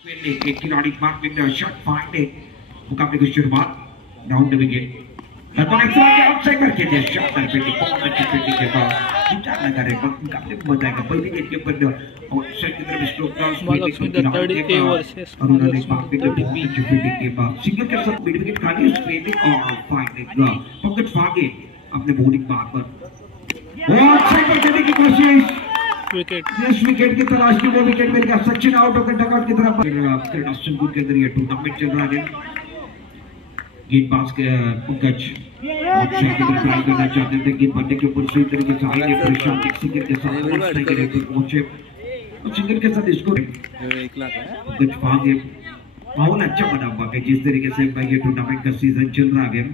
एक खिलाड़ी mark with shot finding मुकाबले की शुरुआत राउंड विकेट आउटसाइड पर खेले शानदार फील्डिंग बहुत अच्छी फील्डिंग के बाद चिंता लगा रहे वक्त मुकाबले में बताएगा पहले गेंद के ऊपर आउटसाइड की तरफ स्ट्रोक का फील्डिंग के बाद और उन्होंने मार्क विद बहुत अच्छी फील्डिंग के बाद सिंगल के साथ मिड विकेट खाली फील्डिंग और फाइंडिंग पंकज फागे अपने बॉलिंग बार पर आउटसाइड पर खेलने की कोशिश विकेट इस विकेट की तलाश में विकेट मिल गया सचिन आउट होकर डगआउट की तरफ क्रीडासंकुल के अंदर ये टूर्नामेंट चल रहा है गेंदबाज के पंकज आउटसाइड की तरफ ट्राई करना चाहते थे गेंद बनने के ऊपर सही तरीके से आगे प्रेशर एक सिंगल के साथ आउटसाइड के लिए पहुंचे और सिंगल के साथ इसको पंकज भागे माहौल अच्छा बना हुआ है जिस तरीके से ये टूर्नामेंट का सीजन चल रहा है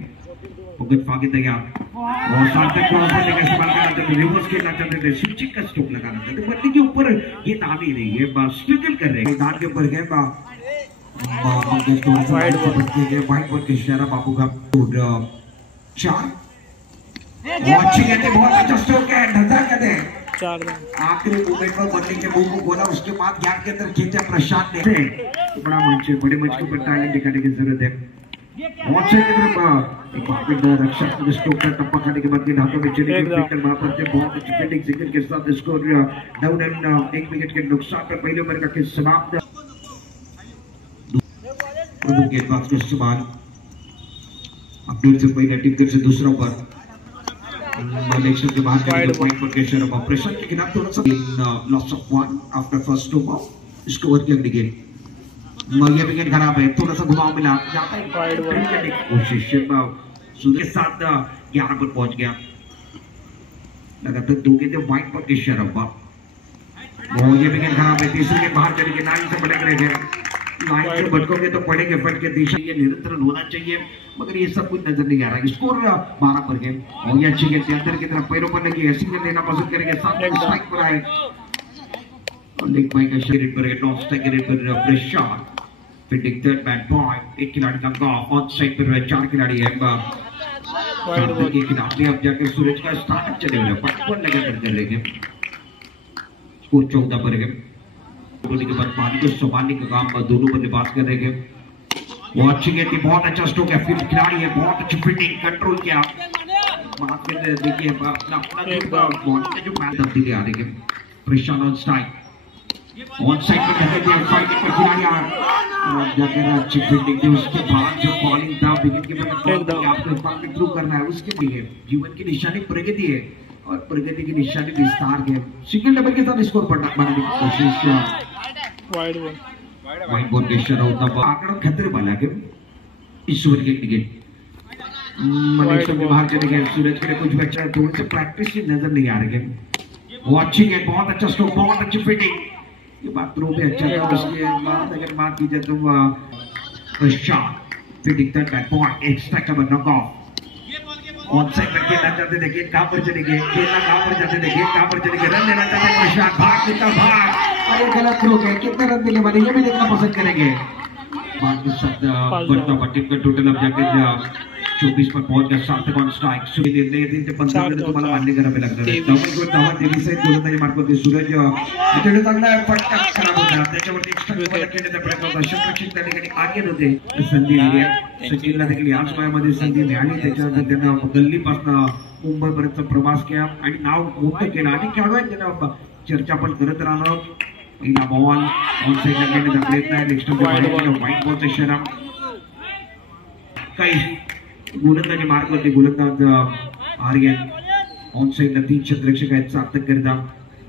पंकज भागे तैयार और सार्थक क्रॉस पर लेकर सवाल करना चाहते थे रिवर्स खेलना चाहते थे स्विचिंग का स्ट्रोक लगाना चाहते थे बल्ले के ऊपर ये आ नहीं रही है बस स्ट्रगल कर रहे हैं मैदान के ऊपर गए वाइट बॉल के इशारा बाबू का 4 अच्छी कहते बहुत अच्छा स्ट्रोक है ढंढा कहते आखिरी मोमेंट पर बल्ले के मुंह को बोला उसके बाद गैप के अंदर खींचा प्रशांत ने बड़ा मंच है बड़े मंच के ऊपर टैलेंट दिखाने की जरूरत है आउटसाइड की तरफ एक वापस रक्षक स्ट्रोक का टप्पा खाने के बाद के हाथों में चली गई फिल्टर वहां पर से बहुत अच्छी फील्डिंग सिंगल के साथ स्कोर डाउन एंड एक विकेट के नुकसान पर पहले ओवर का खेल समाप्त गेंदबाज को सवाल अपडेट से पहले टीम से दूसरा ओवर मलेशिया के बाहर के पॉइंट पर केशर ऑपरेशन के खिलाफ थोड़ा सा loss of 1 after first over इसको ओवर की अगली गेंद ये विकेट खराब है थोड़ा सा घुमाव मिला कोशिश सूर्य के साथ 11 पर पहुंच गया लगातार 2 गेंदें वाइड पर केशर वो ये विकेट खराब है तीसरी के बाहर चले गए लाइन से भटक रहे थे लाइन से भटकोगे तो पड़ेंगे फट के दिशा ये निरंतर होना चाहिए मगर ये सब कुछ नजर नहीं आ रहा स्कोर 12 पर गेम और ये अच्छी गेंद अंदर की तरफ पैरों पर लगी ऐसी गेंद लेना पसंद करेंगे साथ में स्ट्राइक पर आए और लेग बाई का शरीर पर टॉप स्ट्राइक के पर pressure fielding third bat point एक खिलाड़ी का गॉफ ऑन साइड पर 4 खिलाड़ी है के खिलाफ अब जाकर सूरज का स्टार्ट चले हुए पटवन लगातार कर रहे हैं स्कोर 14 पर गेम के बाद पानी को संभालने का काम दोनों बल्लेबाज कर रहे हैं वो अच्छी गेंद थी बहुत अच्छा स्ट्रोक है फील्ड खिलाड़ी है बहुत अच्छी फील्डिंग कंट्रोल किया बात करते देखिए अपना बॉडी जो मैच तब्दीली आ रही है pressure on strike on side पे ढके थे फाइटिंग का खिलाड़ी और जाकर अच्छी फील्डिंग थी उसके बाद जो बॉलिंग था विकेट के बाद आपको इस पे थ्रू करना है उसके लिए जीवन की निशानी प्रगति है और प्रगति की निशानी विस्तार है सिंगल डबल के साथ स्कोर बनाने की कोशिश किया वाइड बॉल के इशारा होता आंकड़ा खतरे वाला है इस ओवर के टिकट मलेशिया के बाहर चले गए सूरज के लिए कुछ बच्चा थोड़े से प्रैक्टिस ही नजर नहीं आ रहे वो अच्छी गेंद बहुत अच्छा स्ट्रोक बहुत अच्छी फील्डिंग ये बात थ्रो पे अच्छा था उसके बाद अगर बात की जाए तो shot fielding third bat point extra cover knock off on side पर खेलना चाहते थे गेंद कहां पर चली गई खेलना कहां पर जाते थे गेंद कहां पर चली गई रन लेना चाहते थे प्रशांत भाग कितना भाग अरे गलत थ्रो है कितना रन देने वाले ये भी देखना पसंद करेंगे बाकी शब्द बढ़ता हुआ टीम का टोटल अब जाकर 24 पर पहुंच गया सार्थक ऑन स्ट्राइक सुबह निर्णय दिन ते 15 मिनिट तुम्हाला मान्य करावे लागणार आहे डबल गोल धावा दिली सहित गोलंदाजी मार्क होते सूरज इकडे चांगला फटका खराब होता त्याच्यावरती एक्स्ट्रा गोल केल्याचा प्रयत्न होता शतरक्षक त्या ठिकाणी आगे होते संधी दिली सचिनला देखील याच वयामध्ये संधी मिळाली त्याच्यानंतर त्यांना गल्लीपासून मुंबईपर्यंत प्रवास केला आणि नाव मोठं केलं आणि खेळाडू त्यांना चर्चा पण करत राहणार पहिला बॉल ऑन साइड लागण्याचा प्रयत्न आहे नेक्स्ट वाईट बॉलचा इशारा काही गोलंदाजी मार्क होते गोलंदाज आर्यन ऑन साइडला 3 क्षेत्ररक्षक आहेत सार्थक करता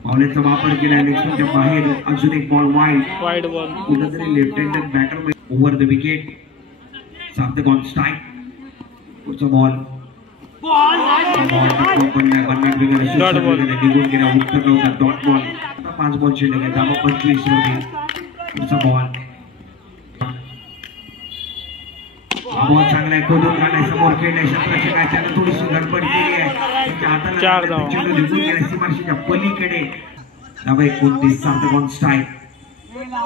बॉलचा वापर केला नेक्स्टच्या बाहेर अजून एक बॉल वाईड बॉल कुठेतरी left handed batter over the wicket Sarthak on strike पुढचा बॉल निघून गेला उत्तर नव्हता डॉट बॉल 5 बॉल शिल्लक आहे धावा 25 वरती पुढचा बॉल बॉल चांगला आहे खोदून काढलाय समोर खेळलाय क्षेत्ररक्षकाच्या थोडीशी गडबड केली आहे त्याच्या हाताला चेंडू निघून गेला सीमारेषेच्या पलीकडे धावा 29 सार्थक ऑन स्ट्राइक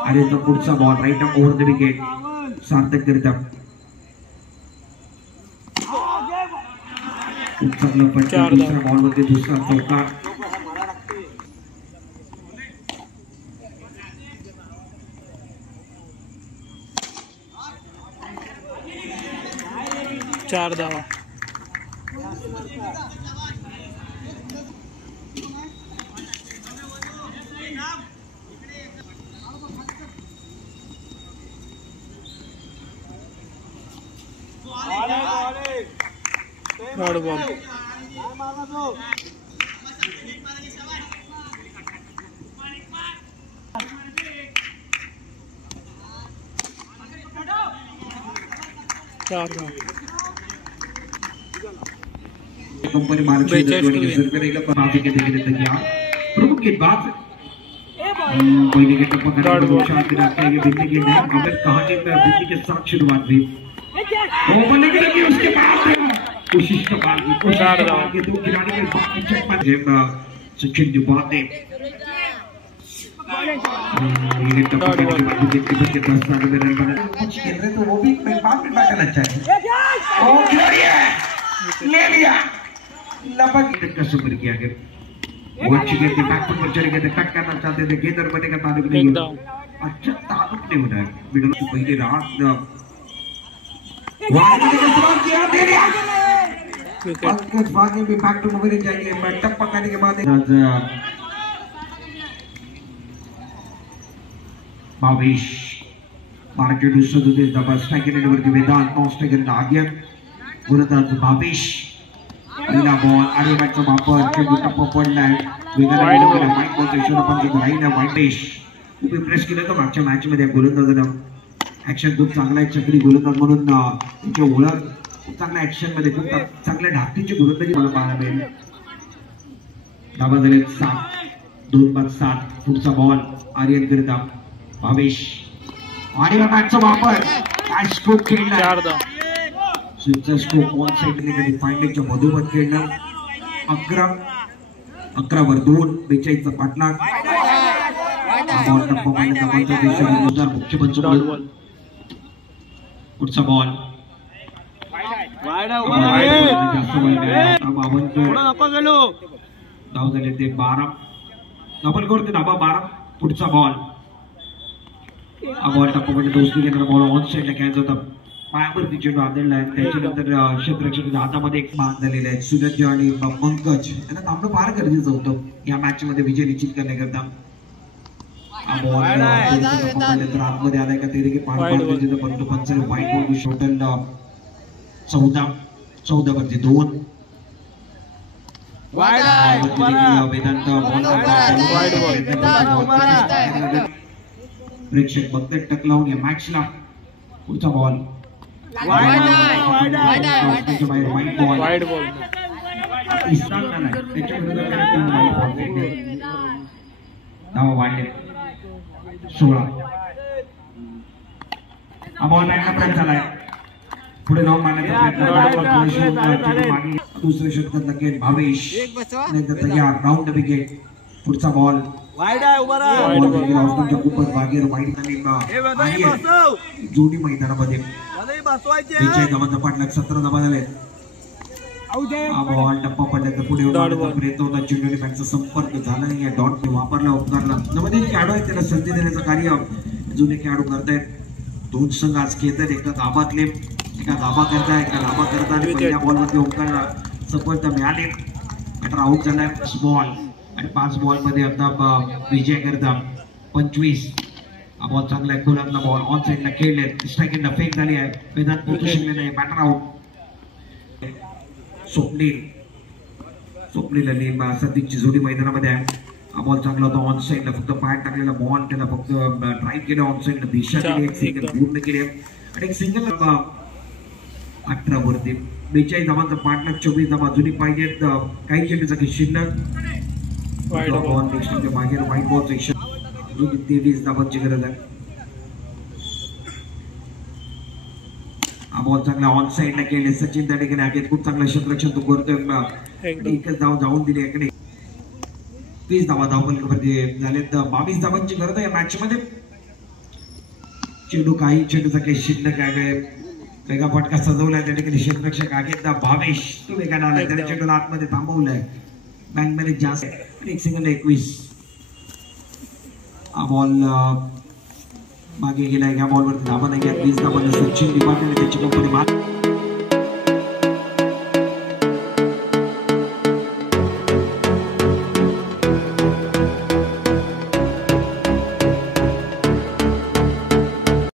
आणि तो पुढचा ball right up over the wicket Sarthak करता चांगलं पटकन दुसऱ्या बॉल मध्ये दुसरा चौकार 4 धावा. Dot ball. कंपनी मार्केट के प्रमुख गेंदबाज पहले के टप्पा करने को शांति रखते हैं बिजली के नाम अगर कहानी में बिजली के साथ शुरुआत हुई ओपन लगी उसके बाद कोशिश की दो खिलाड़ी के बाकी चेक पर सचिन जुबान ने ये टप्पा करने के बाद बिजली के 10 साल में रन बना कुछ खेल रहे तो वो भी बाद में बैठना चाहिए ओ खिलाड़ी ले लिया लगभग तक का सुपर किया गया वो अच्छी गेंद बैकफुट पर चले गए थे कट करना चाहते थे गेंद और बनेगा ताल्लुक नहीं अच्छा ताल्लुक नहीं होना है मिडल की पहले रात वाइड के सवाल किया दे दिया विकेट बाद में भी बैक टू मूव जाएंगे मैं टप पकड़ने के बाद भावेश मार्केट उससे दबा स्ट्राइक नेटवर्क वेदांत नो स्ट्राइक आगे गोलंदाज भावेश पहिला बॉल आणि मॅचचा वापर चेंडू टप्पा पडलाय वेगाने वाईट बॉलचा इशारा पण देत राहिला वाईटेश खूप इम्प्रेस केलं तर मागच्या मॅच मध्ये गोलंदाजानं ऍक्शन खूप चांगला आहे चक्री गोलंदाज म्हणून त्याची ओळख खूप चांगल्या ऍक्शन मध्ये खूप चांगल्या धाकटीची गोलंदाजी मला पाहायला मिळेल धावा झाले 7 2-7 पुढचा बॉल आर्यन करता भावेश आणि मॅचचा वापर काय स्कोप केला स्विचर स्कोप ऑन साइड ने फाइंडिंगच्या मधोमध खेळणं 11 वर 2 42 चा पाटलाग बॉल टप्पा मारण्याचा पंच देशाचा मुख्य पंच बॉल पुढचा बॉल वाईड धाव झाले ते 12 डबल कोड ते धावा 12 पुढचा बॉल बॉल टप्पा मध्ये दोस्ती घेणारा बॉल ऑन साइड ला खेळायचा होता पायावरती चेंडू आदळला आहे त्याच्यानंतर क्षेत्ररक्षक हातामध्ये एक मान झालेले आहेत सूरज आणि पंकज यांना थांबणं फार गरजेचं होतं या मॅच मध्ये विजय निश्चित करण्याकरता बॉल आतमध्ये आलाय का ते देखील परंतु पंच वाईट बॉल टोटल 14 वरती 2 वेदांत प्रेक्षक बघतात टक लावून या मॅचला पुढचा बॉल वाईड बॉल धावा वाढले 16 हा बॉल बॅकअप झालाय पुढे जाऊन मारण्याचा प्रयत्न दुसरे षटकात लगेच भावेश तयार राऊंड विकेट पुढचा बॉल वाईड आहे उभा राहा खूपच बागेर वाईड जोडी मैदानामध्ये विजय धावांचा पाठलाग 17 धावा झाले बॉल टप्पा पडल्याचा पुढे प्रयत्न होता चेंडूने बॅटचा संपर्क झाला नाही डॉट वापरला उपकारला नवोदित खेळाडू आहेत त्याला संधी देण्याचं कार्य जुने खेळाडू करतायत 2 संघ आज खेळतात एका गावातले एका गाभा करता एका लाभा करता आणि पहिल्या बॉलमध्ये ओंकारला सफलता मिळाली बॅटर आउट झालाय बॉल आणि 5 बॉल मध्ये आता विजय करता 25 हा बॉल चांगला आहे खोलातला बॉल ऑन साइडला खेळले स्ट्राइक एंडला फेक झाली आहे वेदांत पोहोचू शकले नाही बॅटर आउट स्वप्नील आणि सतीशची जोडी मैदानामध्ये आहे हा बॉल चांगला होता ऑन साइडला फक्त पाय टाकलेला बॉल त्याला फक्त ड्राईव्ह केलं ऑन साइडला दिशा दिली एक सिंगल पूर्ण केली आणि एक सिंगल 18 वरती 42 धावांचा पाठलाग 24 धावा जुनी पाहिजेत काही चेंडूचा की शिल्लक बॉल नेक्स्टच्या बाहेर वाईट बॉल सेक्शन जुनी 23 धावांची गरज आहे हा बॉल चांगला ऑन साइडला केले सचिन दाडेकडे आगे खूप चांगलं क्षेत्ररक्षण तो करतोय एकच धाव जाऊन दिली इकडे 30 धावा धावपलकावरती झालेत 22 धावांची गरज आहे या मॅच मध्ये चेंडू काही चेंडूचा काही शिल्लक आहे वेगा फटका सजवलाय त्या ठिकाणी क्षेत्ररक्षक आगे भावेश तो वेगाने आलाय त्याने चेंडूला आतमध्ये थांबवलाय बँक मध्ये जास्त एक सिंगल 21 हा बॉल मागे गेलाय या बॉलवरती धावा नाही 20 धावा सचिन दिवाकर त्याची कंपनी